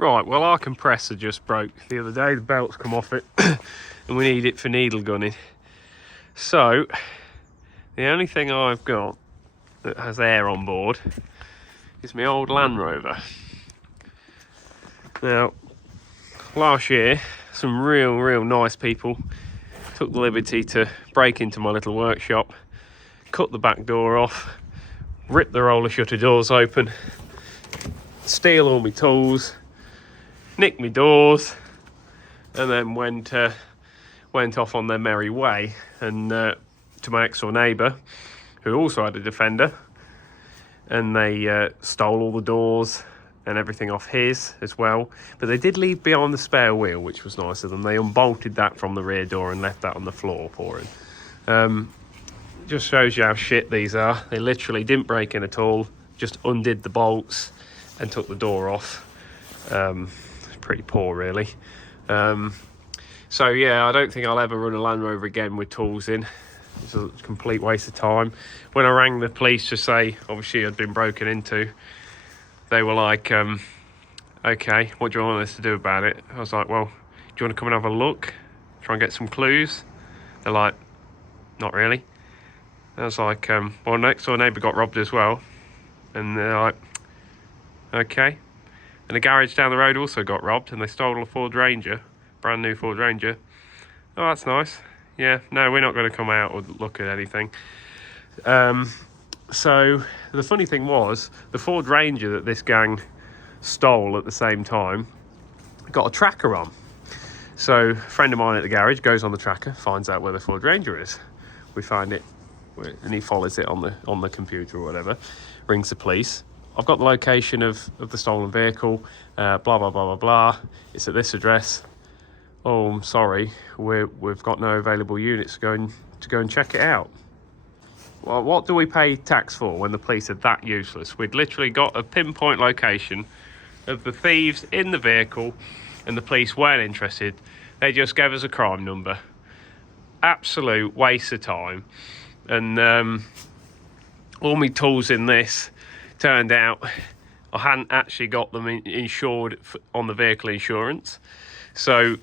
Right, well our compressor just broke the other day, the belt's come off it and we need it for needle gunning. So the only thing I've got that has air on board is my old Land Rover. Now last year some real nice people took the liberty to break into my little workshop, cut the back door off, rip the roller shutter doors open, steal all my tools, nick my doors, and then went off on their merry way. And to my ex-door neighbour, who also had a Defender, and they stole all the doors and everything off his as well. But they did leave behind the spare wheel, which was nice of them. They unbolted that from the rear door and left that on the floor for him. Just shows you how shit these are. They literally didn't break in at all, just undid the bolts and took the door off. Pretty poor really. So yeah, I don't think I'll ever run a Land Rover again with tools in. It's a complete waste of time. When I rang the police to say obviously I'd been broken into, they were like, okay, what do you want us to do about it? I was like, well, do you want to come and have a look, try and get some clues? They're like, not really. I was like, well, next door neighbour got robbed as well. And they're like, okay. And the garage down the road also got robbed, and they stole a Ford Ranger, brand new Ford Ranger. Oh, that's nice. Yeah, no, we're not going to come out or look at anything. So the funny thing was, the Ford Ranger that this gang stole at the same time got a tracker on. So a friend of mine at the garage goes on the tracker, finds out where the Ford Ranger is. We find it, and he follows it on the computer or whatever, rings the police. I've got the location of the stolen vehicle, blah, blah, blah, blah, blah. It's at this address. Oh, I'm sorry, we've got no available units to go and check it out. Well, what do we pay tax for when the police are that useless? We'd literally got a pinpoint location of the thieves in the vehicle, and the police weren't interested. They just gave us a crime number. Absolute waste of time. And all my tools in this, turned out I hadn't actually got them insured on the vehicle insurance. So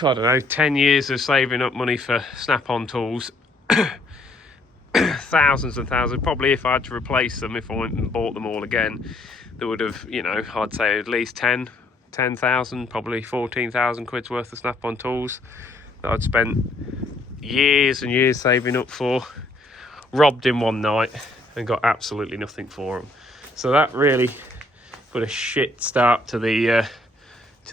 I don't know, 10 years of saving up money for snap-on tools, thousands and thousands. Probably if I had to replace them, if I went and bought them all again, there would have, you know, I'd say at least 10,000, probably 14,000 quid's worth of snap-on tools that I'd spent years and years saving up for, robbed in one night and got absolutely nothing for them. So that really put a shit start to the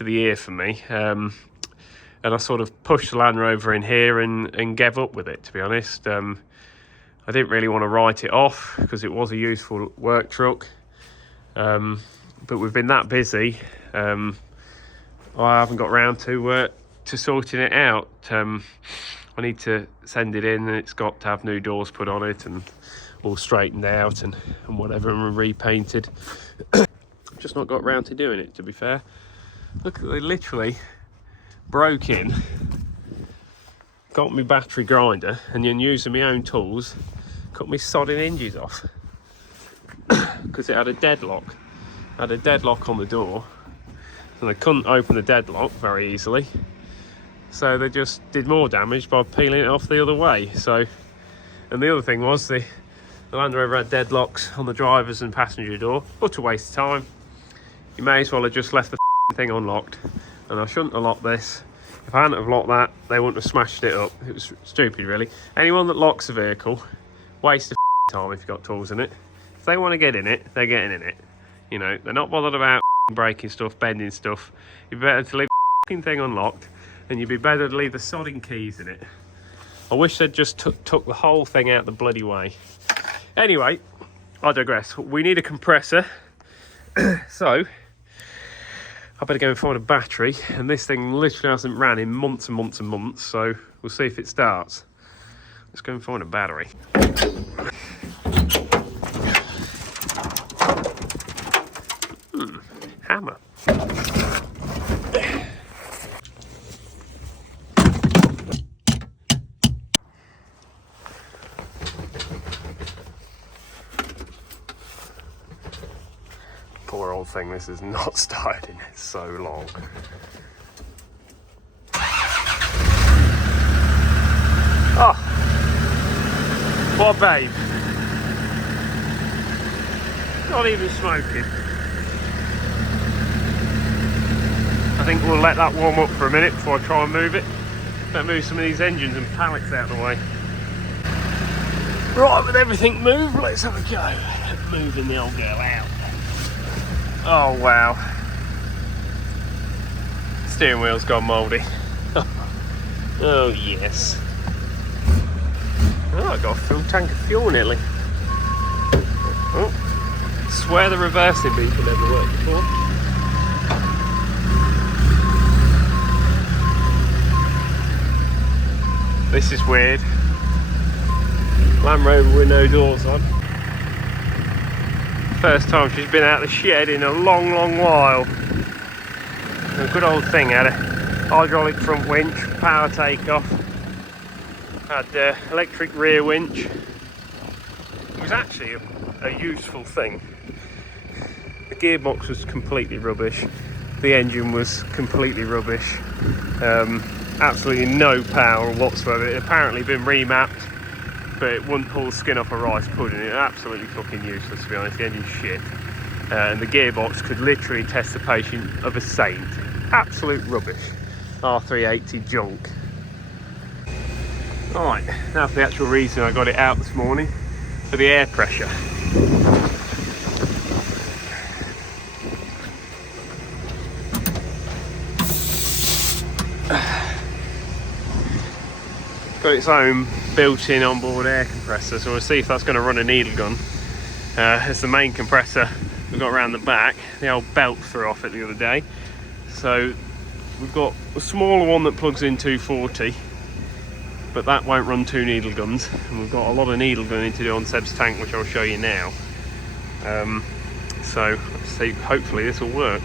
year for me. And I sort of pushed the Land Rover in here and gave up with it, to be honest. I didn't really want to write it off because it was a useful work truck. But we've been that busy, I haven't got round to sorting it out. I need to send it in, and it's got to have new doors put on it and all straightened out and whatever, and repainted. Just not got round to doing it, to be fair. Look, they literally broke in, got me battery grinder, and then using my own tools, cut me sodding hinges off because it had a deadlock. It had a deadlock on the door, and they couldn't open the deadlock very easily. So they just did more damage by peeling it off the other way. So, and the other thing was the Land Rover had deadlocks on the driver's and passenger door. Utter waste of time. You may as well have just left the thing unlocked. And I shouldn't have locked this. If I hadn't have locked that, they wouldn't have smashed it up. It was stupid, really. Anyone that locks a vehicle, waste of time if you've got tools in it. If they want to get in it, they're getting in it. You know, they're not bothered about breaking stuff, bending stuff. You'd be better to leave the thing unlocked, and you'd be better to leave the sodding keys in it. I wish they'd just took the whole thing out the bloody way. Anyway, I digress. We need a compressor. So I better go and find a battery, and this thing literally hasn't ran in months and months and months, so we'll see if it starts. Let's go and find a battery. Hammer. Poor old thing. This is not started in so long. Oh, what a babe. Not even smoking. I think we'll let that warm up for a minute before I try and move it. Better move some of these engines and pallets out of the way. Right, with everything moved, let's have a go. Moving the old girl out. Oh wow. Steering wheel's gone mouldy. Oh yes. Oh, I got a full tank of fuel nearly. Oh, swear the reversing beacon never worked before. This is weird. Land Rover with no doors on. First time she's been out of the shed in a long, long while. A good old thing, had a hydraulic front winch, power takeoff, had electric rear winch. It was actually a useful thing. The gearbox was completely rubbish. The engine was completely rubbish. Absolutely no power whatsoever. It had apparently been remapped, but it wouldn't pull the skin off a rice pudding. It was absolutely fucking useless, to be honest. The engine's shit. And the gearbox could literally test the patience of a saint. Absolute rubbish. R380 junk. Alright, now for the actual reason I got it out this morning. For the air pressure. Got its own built-in onboard air compressor, so we'll see if that's going to run a needle gun. It's the main compressor we've got around the back. The old belt threw off it the other day, so we've got a smaller one that plugs in 240, but that won't run 2 needle guns, and we've got a lot of needle gunning to do on Seb's tank, which I'll show you now. So let's see, hopefully this will work.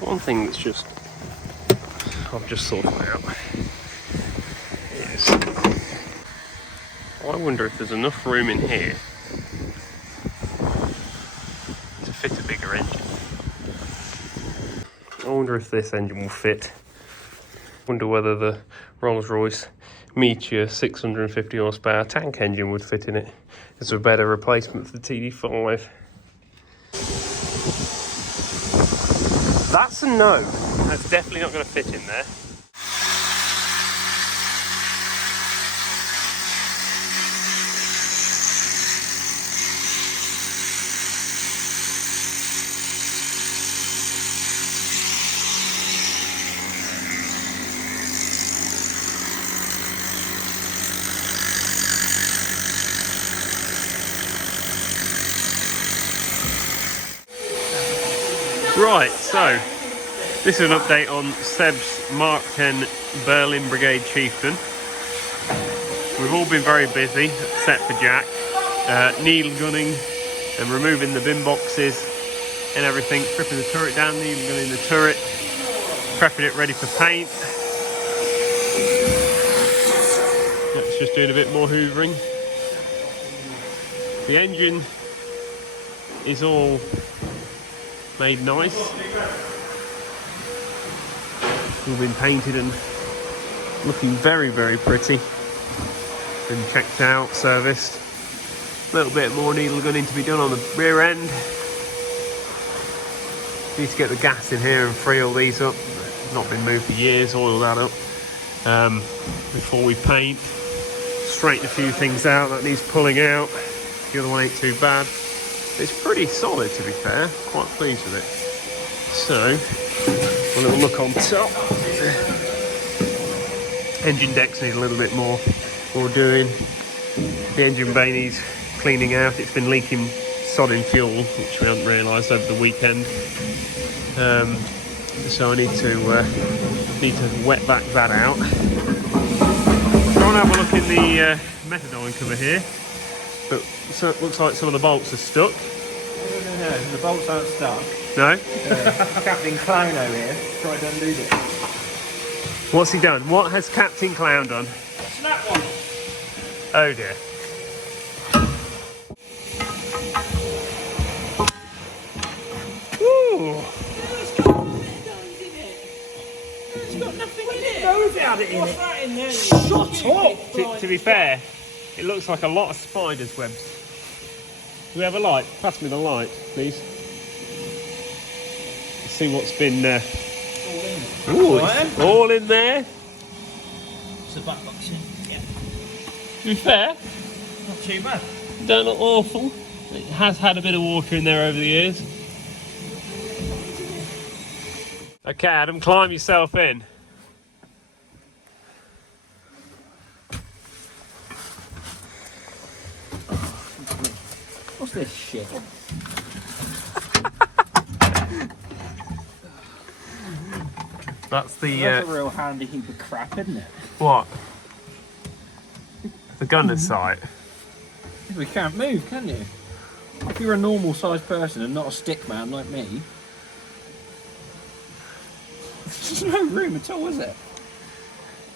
One thing that's I've just thought about is, I wonder if there's enough room in here to fit a bigger engine. I wonder if this engine will fit. I wonder whether the Rolls-Royce Meteor 650 horsepower tank engine would fit in it as a better replacement for the TD5. That's a no. That's definitely not going to fit in there. Right, so this is an update on Seb's MK10 Berlin Brigade Chieftain. We've all been very busy, except for Jack, needle gunning and removing the bin boxes and everything, stripping the turret down, needle gunning the turret, prepping it ready for paint. That's just doing a bit more hoovering. The engine is all made nice. All been painted and looking very, very pretty. Been checked out, serviced. A little bit more needle gunning to be done on the rear end. Need to get the gas in here and free all these up. Not been moved for years, oil that up. Before we paint. Straighten a few things out that needs pulling out. The other one ain't too bad. It's pretty solid, to be fair. Quite pleased with it. So, a little look on top. Engine decks need a little bit more doing. The engine bay needs cleaning out. It's been leaking sodding fuel, which we hadn't realised over the weekend. So I need to wet back that out. Try and have a look in the methadone cover here. But so it looks like some of the bolts are stuck. No, the bolts aren't stuck. No? Captain Clown over here tried to undo this. What's he done? What has Captain Clown done? Snap one. Oh dear. Ooh. It's got nothing in it. No doubt it in What's it. that in there? Shut up! To be fair, it looks like a lot of spiders' webs. Do we have a light? Pass me the light, please. Let's see what's been... Ooh, it's all in there. It's a back box in. Yeah. To be fair, Not too bad. don't look awful. It has had a bit of water in there over the years. Okay, Adam, climb yourself in. What's this shit? That's the... That's a real handy heap of crap, isn't it? what? The gunner's sight. We can't move, can you? If you're a normal sized person and not a stick man like me, there's no room at all, is it?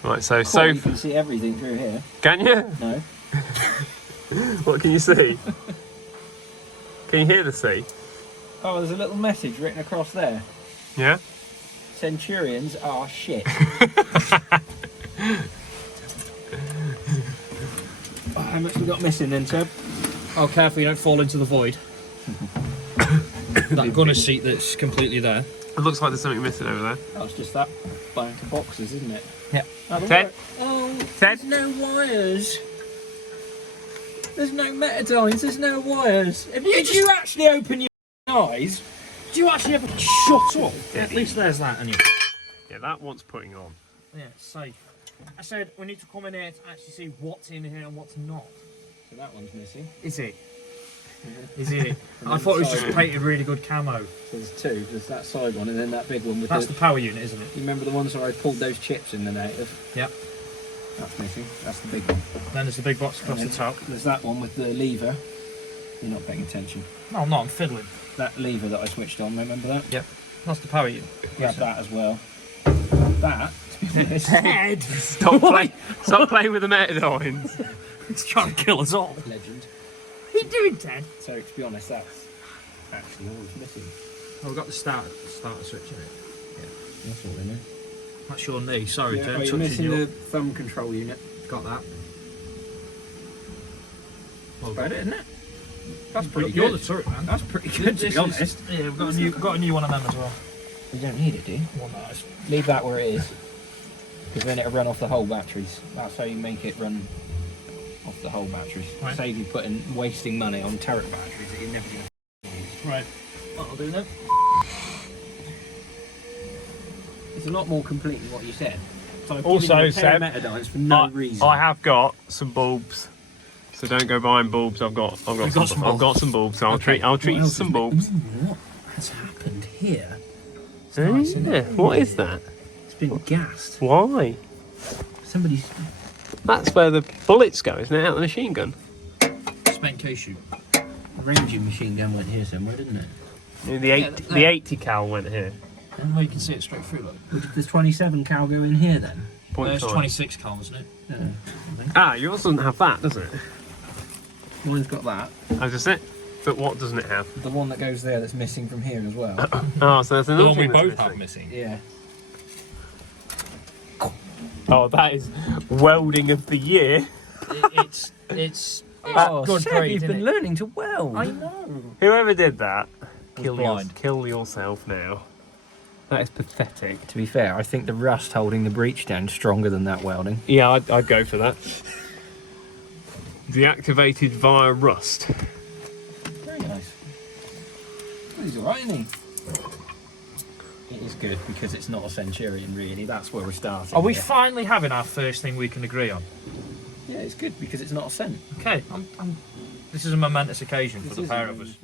Right, so You can see everything through here. can you? No. What can you see? Can you hear the sea? Oh, there's a little message written across there. Yeah? Centurions are shit. How much we got missing then, Seb? Oh, careful you don't fall into the void. That gunner seat that's completely there. It looks like there's something missing over there. That's just that bank of boxes, isn't it? Yeah. Ted? Oh, Ted? there's no wires. There's no metadines, there's no wires. Did you actually open your eyes? Do you actually ever shut up? Yeah. At least there's that, and you. Yeah, that one's putting on. Yeah, it's safe. I said we need to come in here to actually see what's in here and what's not. So that one's missing. Is it? Is it? I thought it was just painted really good camo. So there's two. There's that side one and then that big one with That's the power unit, isn't it? You remember the ones where I pulled those chips in and out of? Yep. That's missing. That's the big one. Then there's the big box across the And then top. There's that one with the lever. You're not paying attention. No, I'm not. I'm fiddling. That lever that I switched on, remember that? Yep. That's the power unit. You have that as well. That, to be honest, Ted! Stop playing with the metadines. It's trying to kill us all. legend. What are you doing, Ted? So to be honest, that's actually all that's missing. Oh, we've got the starter switch in it. That's all in there. That's your knee. Sorry, Yeah, Ted. oh, you're Touching missing you. the thumb control unit. Got that. That's about it, isn't it? That's You're pretty the good. turret man. That's pretty good, to This be honest. Yeah, we've got a new one of them as well. You don't need it, do you? One that is. Leave that where it is. Because then it'll run off the whole batteries. That's how you make it run off the whole batteries. Right. Save you wasting money on turret batteries that you're never going to use. Right. That'll do then. It's a lot more complete than what you said. So I've Also, given you a pair of Seb, metadines for no reason. I have got some bulbs, so don't go buying bulbs. I've got some bulbs. So I'll treat you to some bulbs. What has happened here? Yeah. What is that? It's been gassed. Why? Somebody's... That's where the bullets go, isn't it? Out of the machine gun. Spent case shoot. ranging machine gun went here somewhere, didn't it? The 80 cal went here. Well, you can see it straight through, like. Did the 27 cal go in here then? There's 0.5. 26 cal, isn't it? Ah, yours doesn't have that, does it? Mine's got that. Oh, does it? But what doesn't it have? The one that goes there that's missing from here as well. Oh, so there's The another one we thing that's both have missing. missing. Yeah. Oh, that is welding of the year. It's Oh, good grade, you've isn't been it? learning to weld. I know. Whoever did that, Was blind. kill yourself now. That is pathetic. To be fair, I think the rust holding the breech down is stronger than that welding. Yeah, I'd go for that. Deactivated via rust. Very nice. He's alright, isn't he? It is good because it's not a Centurion, really. That's where we're starting. Are we here. finally having our first thing we can agree on? Yeah, it's good because it's not a Cent. Okay, this is a momentous occasion for This the is pair a of us.